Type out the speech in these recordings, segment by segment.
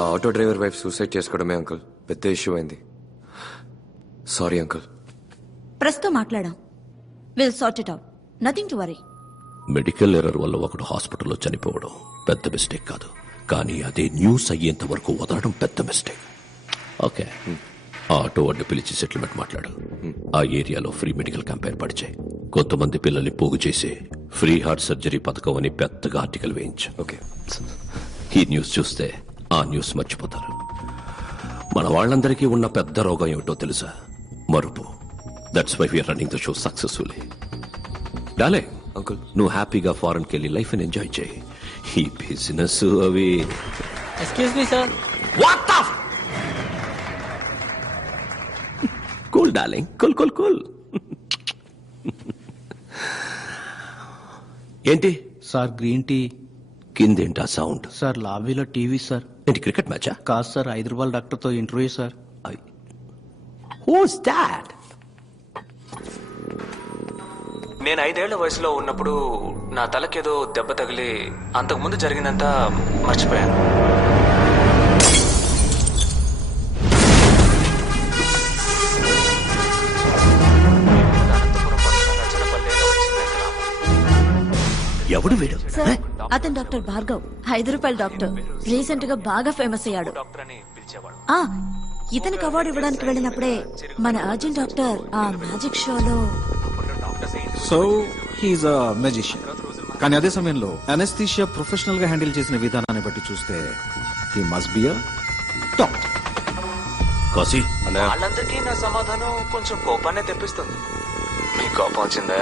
ఆ auto driver wife suicide చేసుకోవడమే uncle పెద్ద ఇష్యూ అయింది. Sorry uncle. ప్రెస్తో మాట్లాడాం. Will sort it out. Nothing to worry. Medical error వల్ల ఒకడు హాస్పిటల్లో చనిపోవడం పెద్ద మిస్టేక్ కాదు, కానీ అదే న్యూస్ అయ్యేంత వరకు వదలడం పెద్ద మిస్టేక్. ఓకే, ఆ ఆటో వాడిని పిలిచి సెటిల్మెంట్ మాట్లాడు. ఆ ఏరియాలో ఫ్రీ మెడికల్ క్యాంప్ ఏర్పాటు చేయి. కొంతమంది పిల్లల్ని పోగు చేసి ఫ్రీ హార్ట్ సర్జరీ పథకం అని పెద్దగా ఆర్టికల్ వేయించు. ఓకే. ఈ న్యూస్ చూస్తే ఆ న్యూస్ మర్చిపోతారు. మన వాళ్ళందరికీ ఉన్న పెద్ద రోగం ఏమిటో తెలుసా? మరుపు. That's why we are running the show successfully. డాలే అంకుల్, నువ్వు హ్యాపీగా ఫారెన్కి వెళ్ళి లైఫ్ ని ఎంజాయ్ చేయి. ఈ బిజినెస్ అవి. Excuse me sir. What the cool darling, cool cool cool. ఏంటి సార్ గ్రీన్ టీ. కిందేంటా సౌండ్? సార్ లాబీలో టీవీ సార్. ఏంటి క్రికెట్ మ్యాచా? కాదు సార్, హైదరాబాద్ డాక్టర్తో ఇంటర్వ్యూ సార్. Who's that? నేను 5 ఏళ్ల వయసులో ఉన్నప్పుడు నా తలకేదో దెబ్బ తగిలి అంతకుముందు జరిగినంత మర్చిపోయాను. ఎవడు వీడు? సార్, అతను డాక్టర్ భార్గవ్, ₹5 డాక్టర్. రీసెంట్ గా బాగా ఫేమస్ అయ్యాడు. ఆ, ఇతనికి అవార్డు ఇవ్వడానికి వెళ్ళినప్పుడే మన అర్జున్ డాక్టర్ ఆ మ్యాజిక్ షోలో. సో హీఈస్ అ మెజిషియన్. కానీ అదే సమయంలో అనస్థీషియా ప్రొఫెషనల్ గా హ్యాండిల్ చేసిన విధానాన్ని బట్టి చూస్తే he must be a top. Kashi, వాళ్ళందరికీ నా సమాధానం కొంచెం కోపాన్ని తెప్పిస్తుంది. మీ కోపం వచ్చిందా?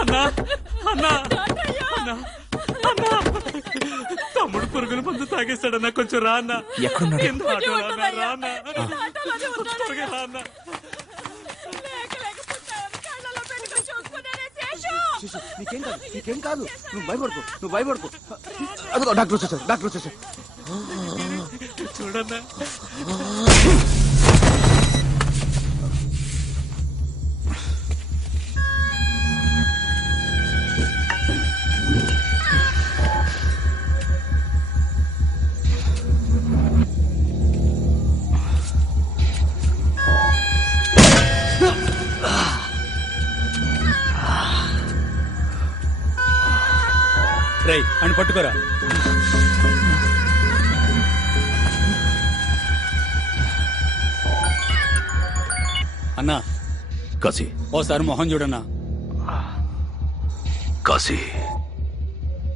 అన్నా అన్నా అన్నా అన్నా, తమ్ముడు పురుగుల మందు తాగేస్తాడన్నా, కొంచెం రా అన్నా. ఎక్కడున్నాడు? రా అన్నా. త్వరగా రా అన్నా. నీకేం కాదు, నువ్వు భయపడుకో. అదిగో డాక్టర్ వచ్చేసారు. చూడన్నా. రై అని పట్టుకోరా. అన్నా కాశీ, ఓసారి మొహం చూడన్నా. కాశీ,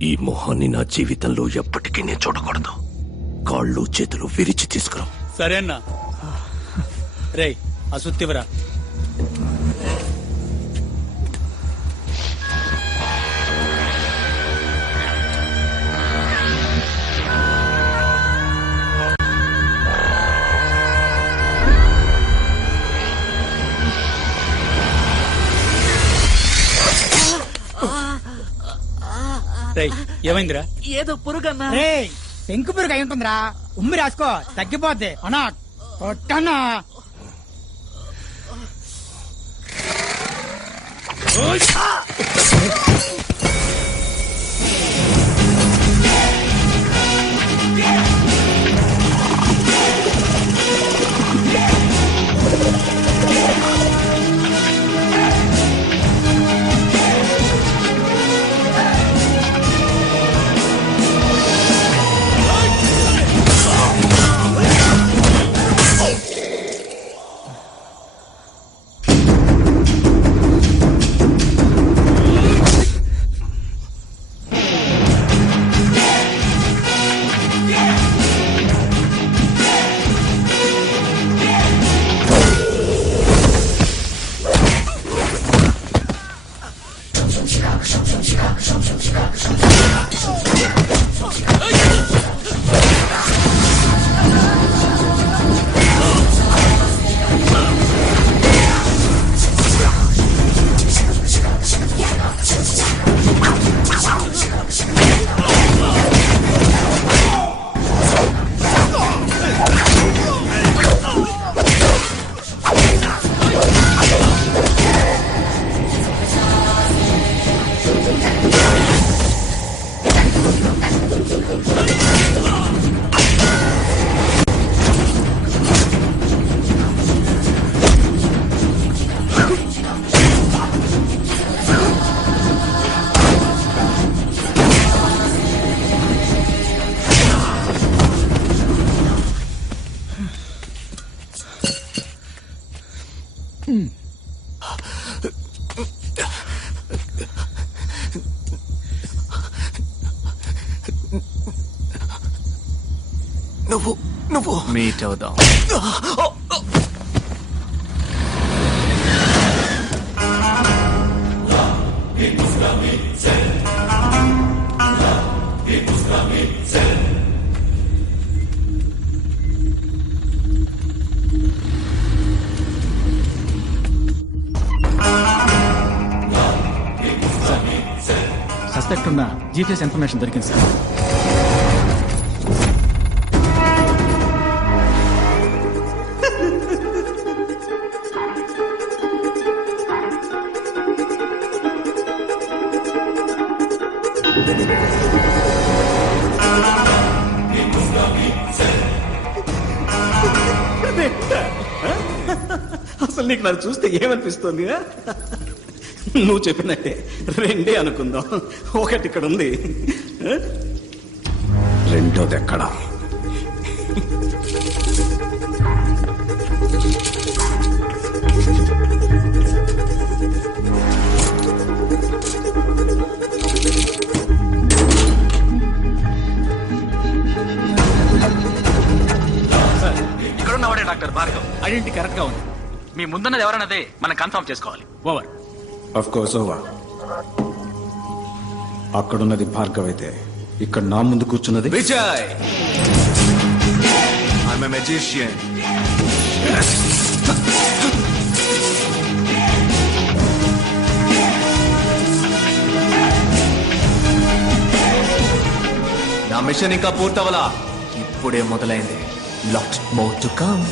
ఈ మొహాన్ని నా జీవితంలో ఎప్పటికీ నేను చూడకూడదు. కాళ్ళు చేతులు విరిచి తీసుకురా. సరే అన్నా. రే అసుత్తివరా. ఏమైందిరా? ఏదో పురుగన్నా. పెంకు పురుగు అయి ఉంటుందిరా. ఉమ్మి రాసుకో, తగ్గిపోద్ది. అన్నా కొట్టన్నా. నువ్వు మీట్ అవుదాం. సస్పెక్ట్ ఉన్న జీపీఎస్ ఇన్ఫర్మేషన్ దొరికింది సార్. అసలు నీకు నన్ను చూస్తే ఏమనిపిస్తుంది? నువ్వు చెప్పినట్టే రెండే అనుకుందాం. ఒకటి ఇక్కడ ఉంది, రెండోది ఎక్కడా? ఇక్కడ ఉన్నవాడే డాక్టర్ భార్గవ్. ఐడెంటిటీ కరెక్ట్ గా ఉంది. మీ ముందున్నది ఎవరన్నదే మనం కన్ఫర్మ్ చేసుకోవాలి. ఓవర్. Of course over. అక్కడున్నది భార్గవ్ అయితే ఇక్కడ నా ముందు కూర్చున్నది విజయ్. I'm a magician. నా మిషన్ ఇంకా పూర్తవలా, ఇప్పుడే మొదలైంది. Lots more to come.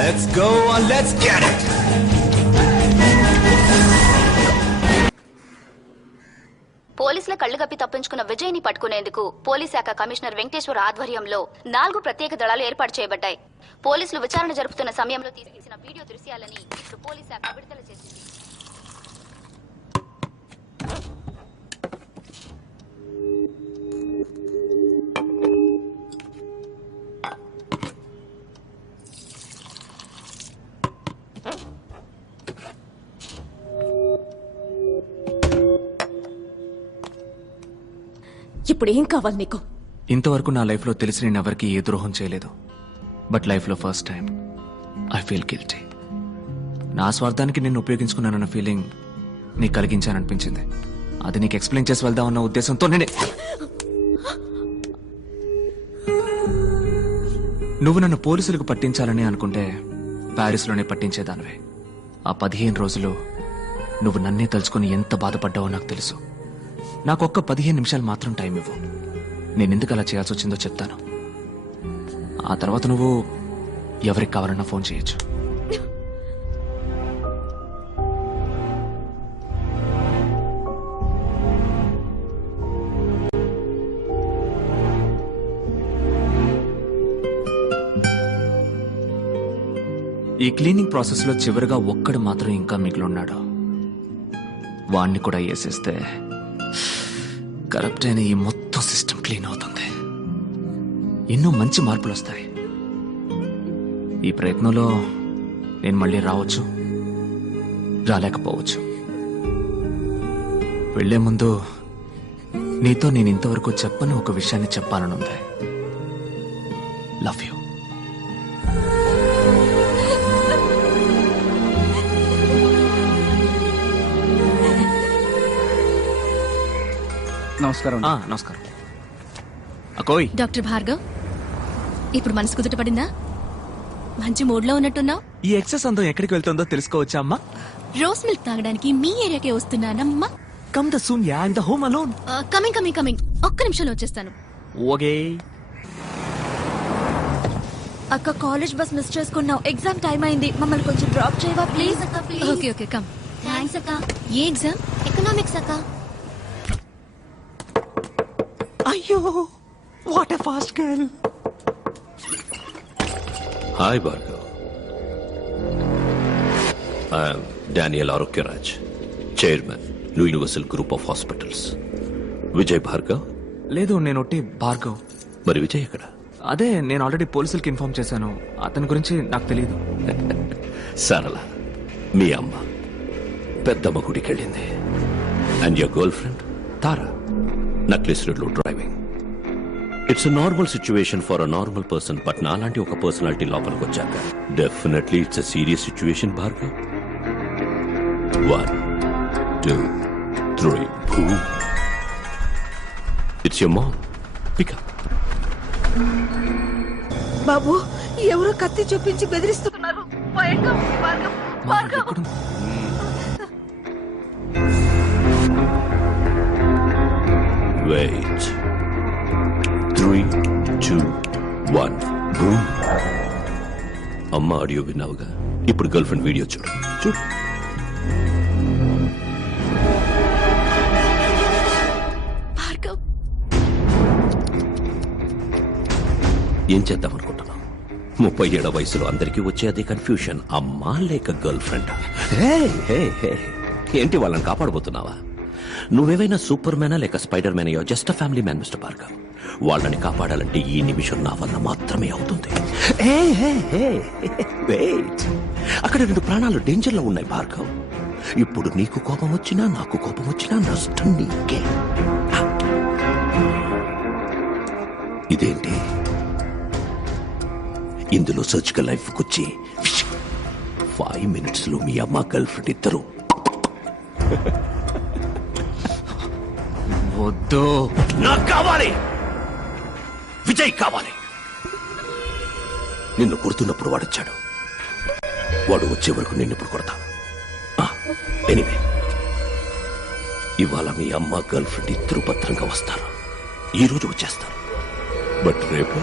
Let's go and let's get it. పోలీసుల కళ్లుగప్పి తప్పించుకున్న విజయ్ ని పట్టుకునేందుకు పోలీస్ శాఖ కమిషనర్ వెంకటేశ్వర ఆధ్వర్యంలో 4 ప్రత్యేక దళాలు ఏర్పాటు చేయబడ్డాయి. పోలీసులు విచారణ జరుపుతున్న సమయంలో తీసిన వీడియో దృశ్యాలని ఇప్పుడు పోలీస్ శాఖ విడుదల చేసింది. ఇప్పుడు ఏం కావాలి నీకు? ఇంతవరకు నా లైఫ్ లో తెలిసి నేను ఎవరికి ఏ ద్రోహం చేయలేదు. బట్ లైఫ్ లో first time I feel guilty. నా స్వార్థానికి నిన్ను ఉపయోగించుకున్నానన్న ఫీలింగ్ నీకు కలిగించాననిపించింది. అది నీకు ఎక్స్ప్లెయిన్ చేసి వెళ్దామన్న ఉద్దేశంతో నేనే. నువ్వు నన్ను పోలీసులకు పట్టించాలని అనుకుంటే ప్యారిస్లోనే పట్టించేదానివే. ఆ 15 రోజులు నువ్వు నన్నే తలుచుకుని ఎంత బాధపడ్డావో నాకు తెలుసు. నాకొక్క 15 నిమిషాలు మాత్రం టైం ఇవ్వు. నేనెందుకు అలా చేయాల్సి వచ్చిందో చెప్తాను. ఆ తర్వాత నువ్వు ఎవరికి కావాలన్నా ఫోన్ చేయొచ్చు. ఈ క్లీనింగ్ ప్రాసెస్ లో చివరిగా ఒక్కడు మాత్రం ఇంకా మిగిలిన్నాడు. వాణ్ణి కూడా వేసేస్తే కరప్ట్ అయిన ఈ మొత్తం సిస్టమ్ క్లీన్ అవుతుంది. ఎన్నో మంచి మార్పులు వస్తాయి. ఈ ప్రయత్నంలో నేను మళ్ళీ రావచ్చు, రాలేకపోవచ్చు. వెళ్లే ముందు నీతో నేను ఇంతవరకు చెప్పని ఒక విషయాన్ని చెప్పాలనుంది. Love you. నమస్కారం. నమస్కారం. అకోయ్. డాక్టర్ భార్గవ్, ఇప్పుడు మనసు కుదుటపడిందా? మంచి మూడ్ లో ఉన్నట్టున్నావు. ఈ ఎక్సెస్ అందం ఎక్కడికి వెళ్తుందో తెలుసుకోవచ్చా అమ్మా? రోస్ మిల్క్ తాగడానికి మీ ఏరియాకే వస్తున్నానమ్మా. Come the soon yeah, I am the home alone. Coming. ఒక్క నిమిషంలో వచ్చేస్తాను. ఓకే. అక్క, కాలేజ్ బస్ మిస్ చేసుకున్నావు. ఎగ్జామ్ టైం అయింది. మమ్మల్ని కొంచెం డ్రాప్ చేయవా ప్లీజ్? అక్క ప్లీజ్. Okay come. థాంక్స్ అక్క. ఏ ఎగ్జామ్? ఎకనామిక్స్ అక్క. అయ్యో, what a fast girl. Hi Bhargav. I'm Daniel Arogyaraj, chairman universal group of hospitals. Vijay Bhargav? లేదు, నేను ఒట్టి భార్గవ్. మరి విజయ్ ఎక్కడ? అదే, నేను ఆల్రెడీ పోలీసులకి ఇన్ఫార్మ్ చేశాను. అతని గురించి నాకు తెలియదు. సరళ మీ అమ్మ పెద్దమ్మ గుడికి వెళ్ళింది. And your girl friend Tara necklace రోడ్లో driving. It's a normal situation for a normal person, but నాలాంటి ఒక పర్సనాలిటీ లోపలికి వచ్చాక definitely it's a serious situation Bhargav. 1 2 3 boom. It's your mom. Pick up. బాబు ఎవరో కత్తి చూపించి బెదిరిస్తున్నారు. భయంగా ఉంది భార్గవ్. భార్గవ్ Wait. 3 2 1 boom. అమ్మ ఆడియో విన్నావుగా, ఇప్పుడు గర్ల్ ఫ్రెండ్ వీడియో చూడు. భార్గవ్ ఏం చేద్దాం అనుకుంటున్నావు? 37 వయసులో అందరికీ వచ్చే అదే కన్ఫ్యూషన్, అమ్మా లేక గర్ల్ ఫ్రెండ్. ఏంటి వాళ్ళని కాపాడబోతున్నావా? నువ్వేవైనా సూపర్ మ్యానా లేక స్పైడర్ మ్యాన్ అయ్యో? Just family man mister Bhargav. వాళ్ళని కాపాడాలంటే ఈ నిమిషం నా వల్ల మాత్రమే అవుతుంది. అక్కడ 2 ప్రాణాలు డేంజర్ లో ఉన్నాయి భార్గవ్. ఇప్పుడు నీకు కోపం వచ్చినా నాకు కోపం వచ్చినా నష్టం నీకే. ఇదేంటి ఇందులో సర్జికల్ లైఫ్ వచ్చి 5 minutes లో మీ అమ్మ గర్ల్ ఫ్రెండ్ ఇద్దరు. వద్దు, నాకు కావాలి, విజయ్ కావాలి. నిన్ను కొడుతున్నప్పుడు వాడొచ్చాడు, వాడు వచ్చే వరకు నిన్నిప్పుడు కొడతా. ఎనీవే, ఇవాళ మీ అమ్మ గర్ల్ ఫ్రెండ్ ఇద్దరు భద్రంగా వస్తారు. ఈ రోజు వచ్చేస్తారు, బట్ రేపు